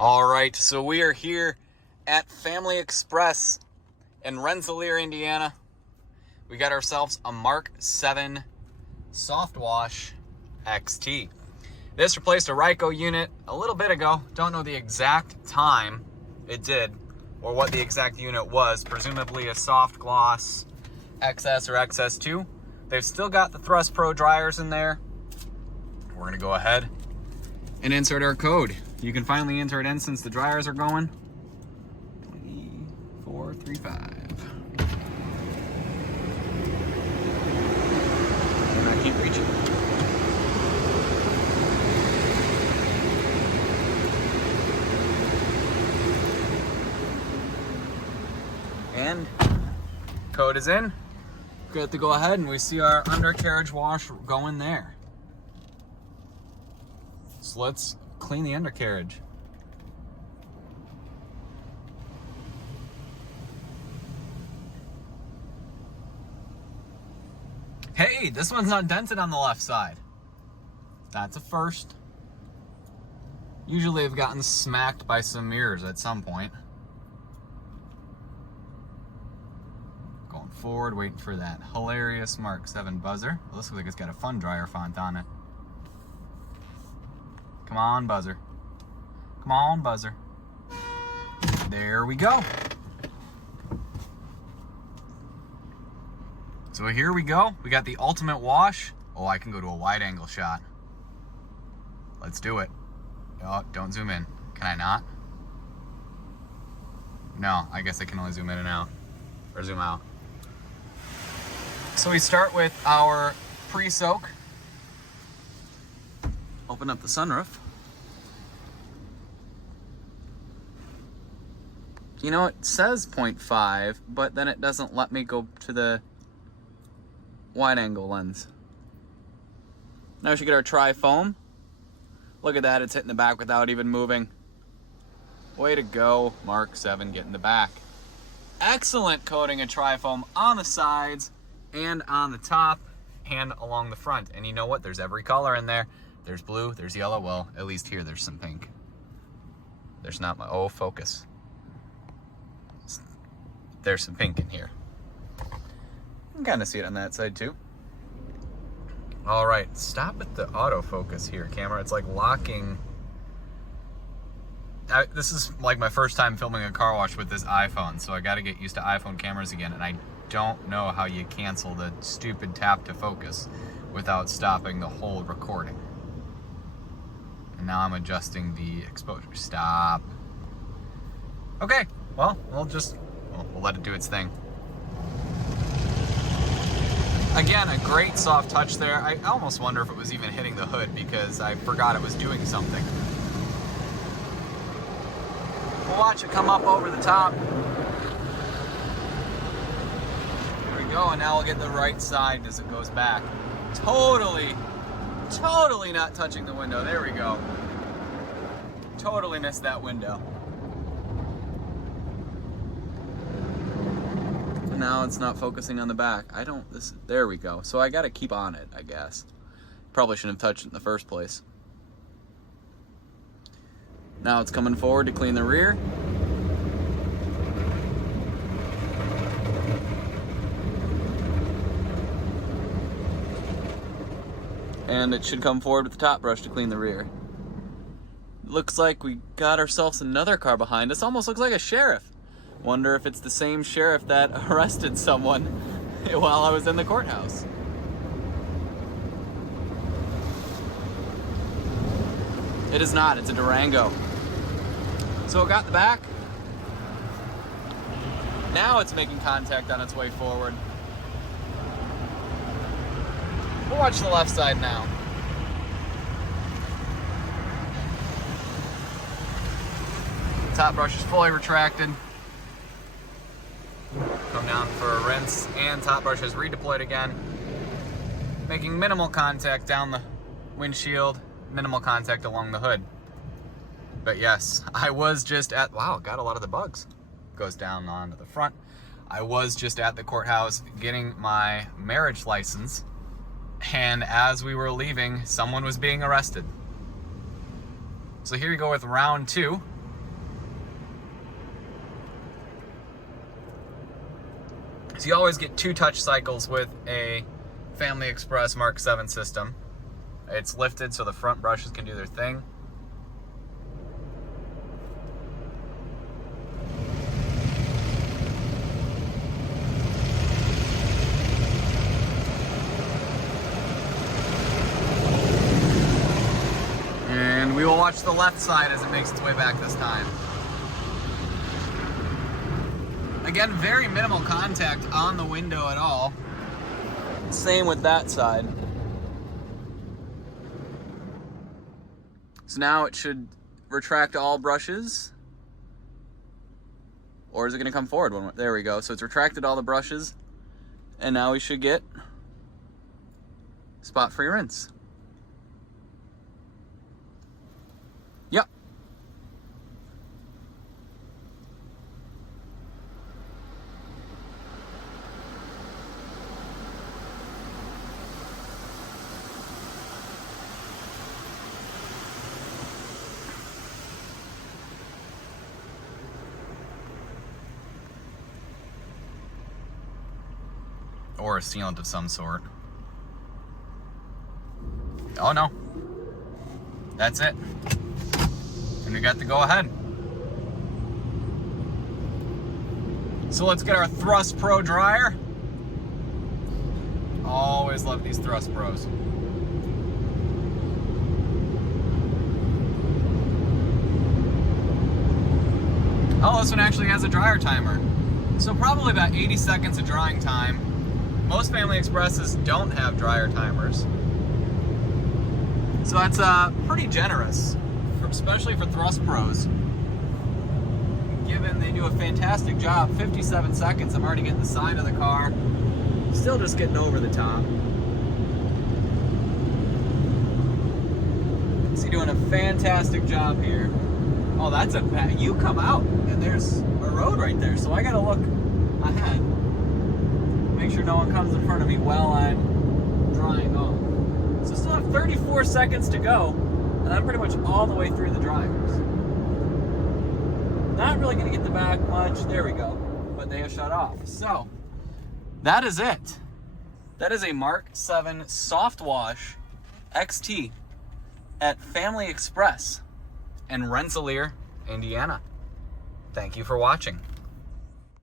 All right, so we are here at Family Express in Rensselaer, Indiana. We got ourselves a MarkVII SoftWash XT. This replaced a Ryko unit a little bit ago. Don't know the exact time it did or what the exact unit was. Presumably a SoftGloss XS or XS2. They've still got the Thrust Pro dryers in there. We're gonna go ahead and insert our code. You can finally enter it in since the dryers are going. 2435. And I can't reach it. And code is in. Good to go ahead, and we see our undercarriage wash going there. So let's clean the undercarriage. Hey, this one's not dented on the left side. That's a first. Usually I've gotten smacked by some mirrors at some point. Going forward, waiting for that hilarious MarkVII buzzer. It looks like it's got a fun dryer font on it. Come on, buzzer. Come on, buzzer. There we go. So here we go. We got the ultimate wash. Oh, I can go to a wide angle shot. Let's do it. Oh, don't zoom in. Can I not? No, I guess I can only zoom in and out. Or zoom out. So we start with our pre-soak. Open up the sunroof. You know, it says 0.5, but then it doesn't let me go to the wide angle lens. Now we should get our tri-foam. Look at that, it's hitting the back without even moving. Way to go, MarkVII getting the back. Excellent coating of tri-foam on the sides and on the top and along the front. And you know what? There's every color in there. There's blue, there's yellow. Well, at least here there's some pink. There's not my, oh, focus. There's some pink in here. You can kind of see it on that side too. All right, stop with the autofocus here, camera. It's like locking. This is like my first time filming a car wash with this iPhone, so I got to get used to iPhone cameras again, and I don't know how you cancel the stupid tap to focus without stopping the whole recording. And now I'm adjusting the exposure. Stop. Okay, well, we'll let it do its thing. Again, a great soft touch there. I almost wonder if it was even hitting the hood because I forgot it was doing something. We'll watch it come up over the top. There we go, and now we'll get the right side as it goes back. Totally not touching the window. There we go. Totally missed that window. Now it's not focusing on the back. There we go. So I gotta keep on it, I guess. Probably shouldn't have touched it in the first place. Now it's coming forward to clean the rear. And it should come forward with the top brush to clean the rear. Looks like we got ourselves another car behind us. Almost looks like a sheriff. Wonder if it's the same sheriff that arrested someone while I was in the courthouse. It is not, it's a Durango. So it got the back. Now it's making contact on its way forward. We'll watch the left side now. The top brush is fully retracted. Come down for a rinse, and top brush is redeployed again, making minimal contact down the windshield, minimal contact along the hood. But yes, I was just at, wow, got a lot of the bugs. Goes down onto the front. I was just at the courthouse getting my marriage license, and as we were leaving, someone was being arrested. So here we go with round two. So you always get 2 touch cycles with a Family Express Mark VII system. It's lifted so the front brushes can do their thing. And we will watch the left side as it makes its way back this time. Again, very minimal contact on the window at all. Same with that side. So now it should retract all brushes. Or is it going to come forward? There we go. So it's retracted all the brushes. And now we should get spot-free rinse. Yep. Or a sealant of some sort. Oh no. That's it. And we got the go ahead. So let's get our Thrust Pro dryer. Always love these Thrust Pros. Oh, this one actually has a dryer timer. So probably about 80 seconds of drying time. Most Family Expresses don't have dryer timers. So that's pretty generous, especially for Thrust Pros. Given they do a fantastic job, 57 seconds, I'm already getting the side of the car. Still just getting over the top. So you're doing a fantastic job here. Oh, that's a bad, you come out and there's a road right there, so I gotta look ahead. Make sure no one comes in front of me while I'm drying off. So still have 34 seconds to go, and I'm pretty much all the way through the dryers. Not really gonna get the back much, there we go, but they have shut off. So, that is it. That is a Mark VII SoftWash XT at Family Express in Rensselaer, Indiana. Thank you for watching.